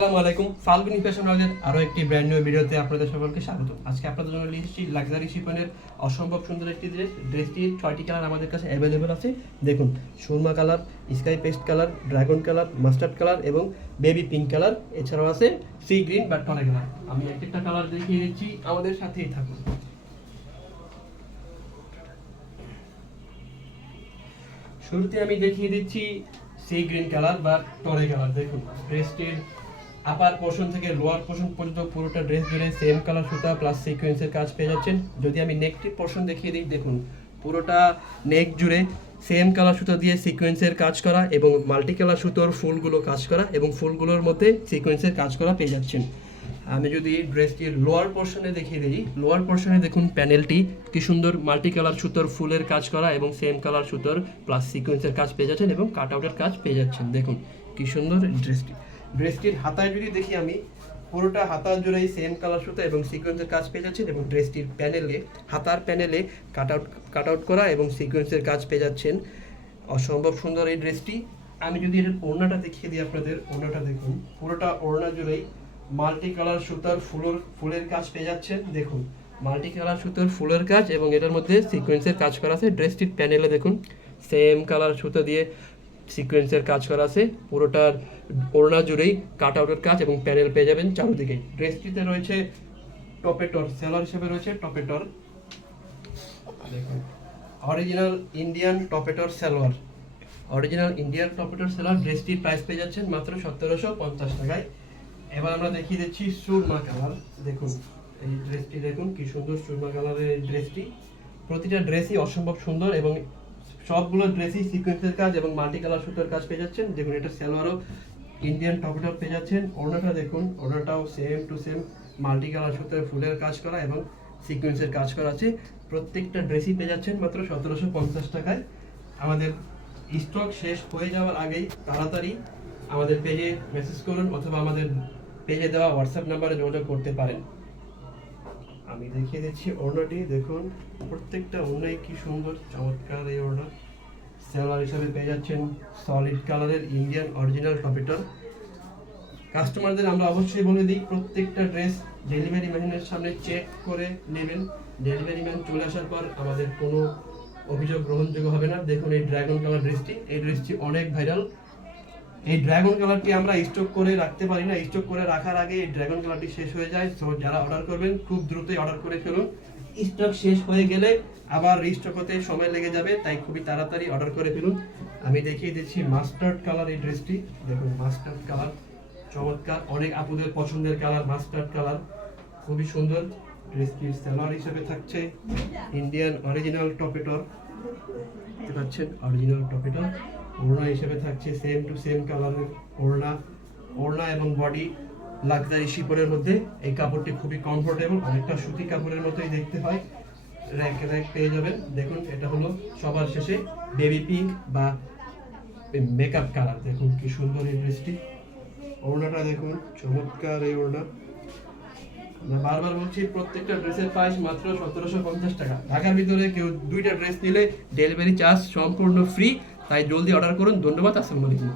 আসসালামু আলাইকুম। ফাল্গুনি ফ্যাশন হাউসের আরো একটি ব্র্যান্ড নিউ ভিডিওতে আপনাদের সকলকে স্বাগত। আজকে আপনাদের জন্য নিয়ে এসেছি লাক্সারি শিফনের অসম্ভব সুন্দর একটি ড্রেসটির 6টি কালার আমাদের কাছে অ্যাভেলেবল আছে। দেখুন, সুরমা colour, sky paste colour, dragon colour, mustard colour এবং বেবি পিঙ্ক কালার, এছাড়াও আছে সি গ্রিন বা টনে কালার। আমি এক একটা কালার দেখিয়ে দিচ্ছি, আমাদের সাথেই থাকুন। শুরুতে আমি দেখিয়ে দিচ্ছি সি গ্রিন কালার বা টরে কালার। দেখুন, ড্রেসটির আপার পোর্শন থেকে লোয়ার পোর্শন পর্যন্ত পুরোটা ড্রেস জুড়ে সেম কালার সুতা প্লাস সিকোয়েন্সের কাজ পেয়ে যাচ্ছেন। যদি আমি নেকটির পোর্শন দেখিয়ে দিই, দেখুন পুরোটা নেক জুড়ে সেম কালার সুতা দিয়ে সিকোয়েন্সের কাজ করা এবং মাল্টি কালার সুতোর ফুলগুলো কাজ করা এবং ফুলগুলোর মধ্যে সিকোয়েন্সের কাজ করা পেয়ে যাচ্ছেন। আমি যদি ড্রেসটির লোয়ার পোর্শনে দেখিয়ে দিই, লোয়ার পোর্শনে দেখুন প্যানেলটি কি সুন্দর মাল্টি কালার সুতোর ফুলের কাজ করা এবং সেম কালার সুতোর প্লাস সিকোয়েন্সের কাজ পেয়ে যাচ্ছেন এবং কাট আউটের কাজ পেয়ে যাচ্ছেন। দেখুন কি সুন্দর ড্রেসটির হাতায় যদি দেখি আমি, পুরোটা হাতা জুড়েই সেম কালার সুতো এবং সিকোয়েন্সের কাজ পেয়ে যাচ্ছেন এবং ড্রেসটির হাতার প্যানেলে কাট আউট করা এবং সিকোয়েন্সের কাজ পেয়ে যাচ্ছেন। অসম্ভব সুন্দর এই ড্রেসটি। আমি যদি এর ওড়নাটা দেখিয়ে দিই আপনাদের, ওড়নাটা দেখুন, পুরোটা ওড়না জুড়েই মাল্টি কালার সুতার ফুলের কাজ পেয়ে যাচ্ছেন। দেখুন মাল্টি কালার সুতার ফুলের কাজ এবং এটার মধ্যে সিকোয়েন্সের কাজ করা আছে। ড্রেসটির প্যানেলে দেখুন সেম কালার সুতো দিয়ে সিকোয়েন্সের কাজ করা আছে। পুরোটার ওড়না জুড়েই কাট আউটের কাজ এবং প্যানেল পেয়ে যাবেন চারদিকে। ড্রেসটিতে রয়েছে টপেটর, সেলার হিসেবে রয়েছে টপেটর। দেখুন অরিজিনাল ইন্ডিয়ান টপেটর সালোয়ার, অরিজিনাল ইন্ডিয়ান টপেটর সালোয়ার। ড্রেসটির প্রাইস পেয়ে যাচ্ছেন মাত্র 1750 টাকায়। এবার আমরা দেখিয়ে দিচ্ছি সুরমা কালার। দেখুন এই ড্রেসটি, দেখুন কি সুন্দর সুরমা কালারের এই ড্রেসটি। প্রতিটা ড্রেসই অসম্ভব সুন্দর এবং সবগুলো ড্রেসই সিকোয়েন্সের কাজ এবং মাল্টি কালার সুতোর কাজ পেয়ে যাচ্ছেন। দেখুন এটা সালোয়ারও ইন্ডিয়ান টপেটর পেয়ে যাচ্ছেন। ওড়নাটা দেখুন, ওড়নাটাও same to same multi colour সুতোর ফুলের কাজ করা এবং সিকোয়েন্সের কাজ করা আছে। প্রত্যেকটা ড্রেসই পেয়ে যাচ্ছেন মাত্র 1750 টাকায়। আমাদের স্টক শেষ হয়ে যাওয়ার আগেই তাড়াতাড়ি আমাদের পেজে মেসেজ করুন অথবা আমাদের পেজে দেওয়া হোয়াটসঅ্যাপ নাম্বারে যোগাযোগ করতে পারেন। আমি দেখিয়ে দিচ্ছি ওড়নাটি। দেখুন প্রত্যেকটা ওড়নাই কি সুন্দর, চমৎকার এই ওড়না। সালোয়ার হিসাবে পেয়ে যাচ্ছেন সলিড কালারের ইন্ডিয়ান অরিজিনাল টপেটর। কাস্টমারদের আমরা অবশ্যই বলে দিই, প্রত্যেকটা ড্রেস ডেলিভারি ম্যানের সামনে চেক করে নেবেন। ডেলিভারি ম্যান চলে আসার পর আমাদের কোনো অভিযোগ গ্রহণযোগ্য হবে না। দেখুন এই ড্রাগন কালার ড্রেসটি, এই ড্রেসটি অনেক ভাইরাল। এই ড্রাগন কালারটি আমরা স্টক করে রাখতে পারি না, স্টক করে রাখার আগে এই ড্রাগন কালারটি শেষ হয়ে যায়। সো যারা অর্ডার করবেন খুব দ্রুতই অর্ডার করে ফেলুন। স্টক শেষ হয়ে গেলে আবার রিস্টক হতে সময় লেগে যাবে, তাই খুবই তাড়াতাড়ি অর্ডার করে ফেলুন। আমি দেখিয়ে দিচ্ছি মাস্টার্ড কালার এই ড্রেসটি। দেখুন মাস্টার্ড কালার চমৎকার, অনেক আপুদের পছন্দের কালার মাস্টার্ড কালার, খুবই সুন্দর। ড্রেসটির সালোয়ার হিসেবে থাকছে ইন্ডিয়ান অরিজিনাল টপেটর, দেখতে পাচ্ছেন অরিজিনাল টপেটর। ওড়না হিসেবে থাকছে সেম টু সেম কালারের ওড়না এবং বডি লাক্সারি শিপনের মধ্যে। এই কাপড়টি খুবই কমফোর্টেবল, অনেকটা সুতি কাপড়ের মতোই দেখতে হয়। র্যাক পেয়ে যাবেন। দেখুন এটা হলো সবার শেষে বেবি পিঙ্ক বা মেকআপ কালার। দেখুন কি সুন্দর এই ড্রেসটি। ওড়নাটা দেখুন চমৎকার এই ওড়না। আমরা বারবার বলছি প্রত্যেকটা ড্রেসের প্রাইস মাত্র 1750 টাকা। ঢাকার ভিতরে কেউ দুইটা ড্রেস নিলে ডেলিভারি চার্জ সম্পূর্ণ ফ্রি, তাই জলদি অর্ডার করুন। ধন্যবাদ, আসসালামু আলাইকুম।